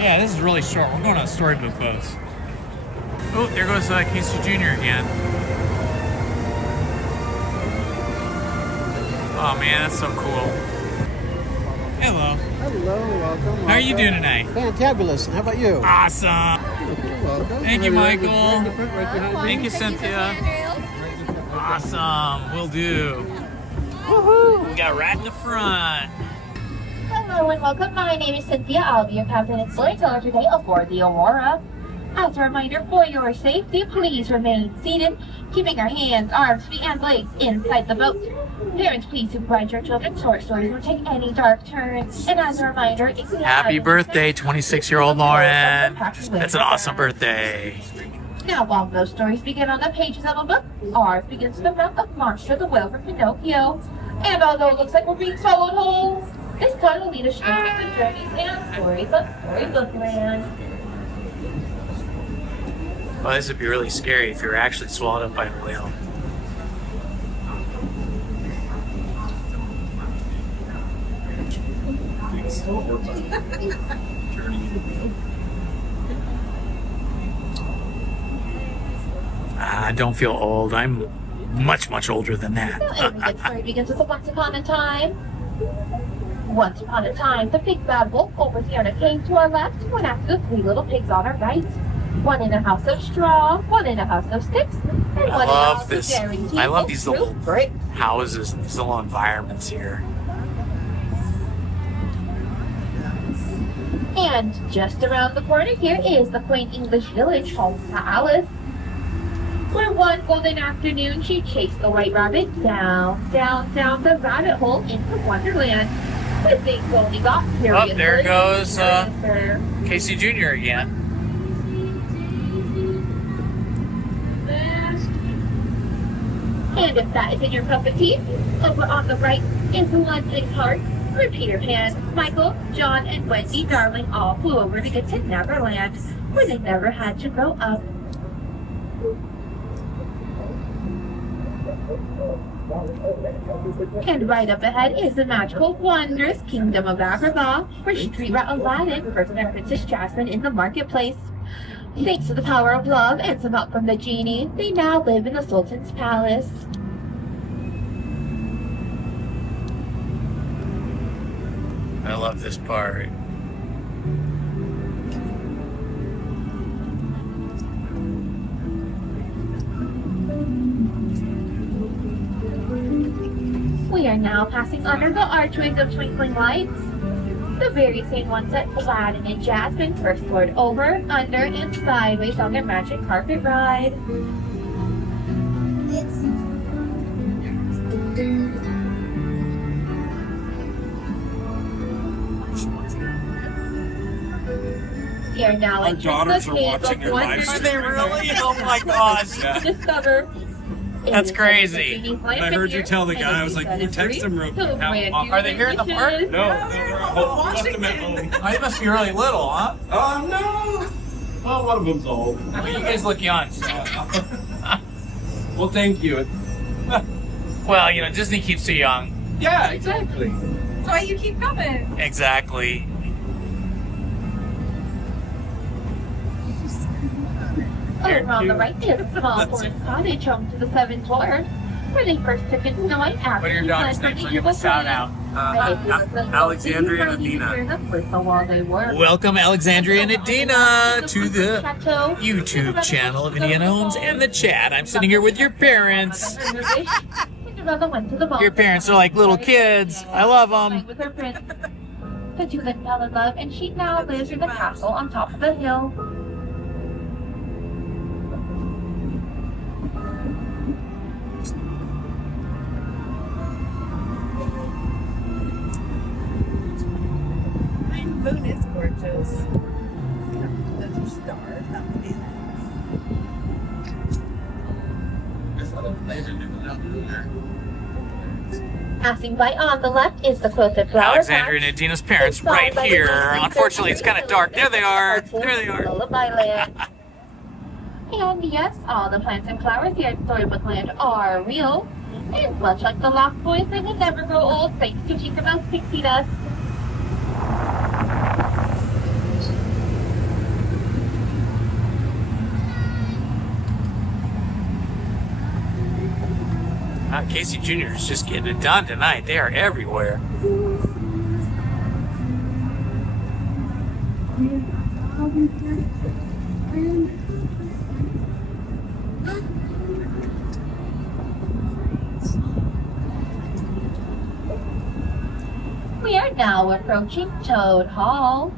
Yeah, this is really short. We're going on a Storybook bus. Oh, there goes Casey Jr. again. Oh man, that's so cool. Hello. Hello, welcome. How are you doing tonight? Fantabulous. How about you? Awesome. You're welcome. Thank you, Michael. Right behind me. Thank you, Cynthia. Awesome. Will do. Woohoo! We got right in the front. Hello and welcome. My name is Cynthia. I'll be your captain and storyteller today aboard the Aurora. As a reminder, for your safety, please remain seated, keeping your hands, arms, feet, and legs inside the boat. Parents, please supervise your children. Short stories will take any dark turns. And as a reminder, if you Happy have birthday, 26-year-old Lauren. That's an awesome birthday. Now, while most stories begin on the pages of a book, ours begins with the mouth of Monster the Whale from Pinocchio. And although it looks like we're being swallowed whole, this time will lead us straight to the journeys and stories of Storybook Land. Well, this would be really scary if you were actually swallowed up by a whale. I don't feel old. I'm much older than that. The story begins with once upon a time. Once upon a time, the big bad wolf over here came to our left, went after the three little pigs on our right. One in a house of straw, one in a house of sticks, and one in a house of dairy tea. I love these little bricks. houses and these little environments here. And just around the corner here is the quaint English village home to Alice. Where one golden afternoon she chased the white rabbit down the rabbit hole into Wonderland. But things only got serious. Oh, there goes faster. Casey Jr. again. And if that isn't your cup of tea, over on the right is the London Park, where Peter Pan, Michael, John, and Wendy Darling all flew over to get to Neverland, where they never had to grow up. And right up ahead is the magical, wondrous kingdom of Agrabah, where street rat Aladdin first met Princess Jasmine in the marketplace. Thanks to the power of love and some help from the genie, they now live in the Sultan's palace. I love this part. We are now passing under the archways of twinkling lights, the very same ones that Aladdin and Jasmine first soared over, under, and sideways on their magic carpet ride. We are now Our daughters are watching your live Are stream. they really? Oh my gosh. to discover. That's crazy. I heard you tell the guy, I was like, you text him real quick. Are they here in the park? No, they're home. Left them at home. Oh, they must be really little, huh? Oh, no. Well, one of them's old. Well, you guys look young. So. Well, thank you. Well, you know, Disney keeps you young. Yeah, exactly. That's why you keep coming. Exactly. Over on the right is a small forest cottage home to the seven dwarfs, where they first took in Snow White after What are your she dogs' fled from names? the I'll give a evil shout queen. out. Alexandria and Adina. Welcome, Alexandria and Adina, to the YouTube channel of Indiana Homes and the chat. I'm sitting here with your parents. Your parents are like little kids. I love them. With her prince. The two then fell in love, and she now lives in the castle on top of the hill. The moon is gorgeous. Those are stars, not planets. Passing by on the left is the quilted flower Alexandria patch. and Adina's parents right here. Unfortunately, it's kind of dark. There they are. There they are. Lullaby Land. And yes, all the plants and flowers here at Storybook Land are real. And much like the Lost Boys, they will never grow old thanks to Tinkerbell's pixie dust. Wow, Casey Jr. is just getting it done tonight. They are everywhere. We are now approaching Toad Hall.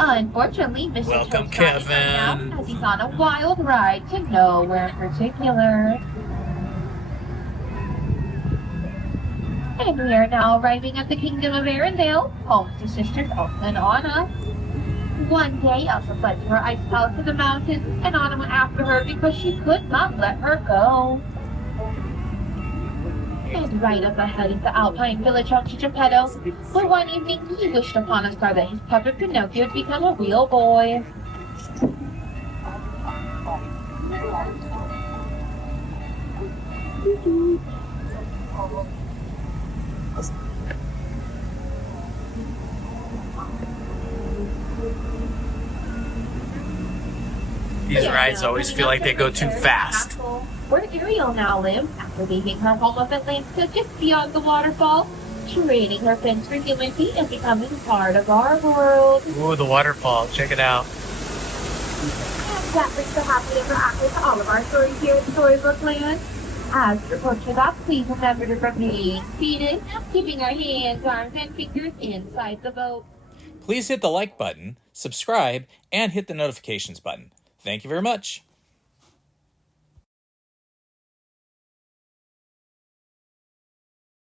Unfortunately, Mr. Welcome, Toad's not in Kevin. right now, as he's on a wild ride to nowhere in particular. And we are now arriving at the Kingdom of Arendelle, home to sisters Elsa and Anna. One day, Elsa fled to her ice palace in the mountains, and Anna went after her because she could not let her go. And right up ahead is the Alpine village of Geppetto, where one evening he wished upon a star that his puppet Pinocchio would become a real boy. These rides always feel like they go too fast. Where Ariel now lives, after leaving her home of Atlanta just beyond the waterfall, trading her fins for humanity and becoming part of our world. Ooh, the waterfall. Check it out. And that brings the happy ever after to all of our stories here in Storybook Land. As you approach the dock, please remember to remain seated, keeping our hands, arms, and fingers inside the boat. Please hit the like button, subscribe, and hit the notifications button. Thank you very much.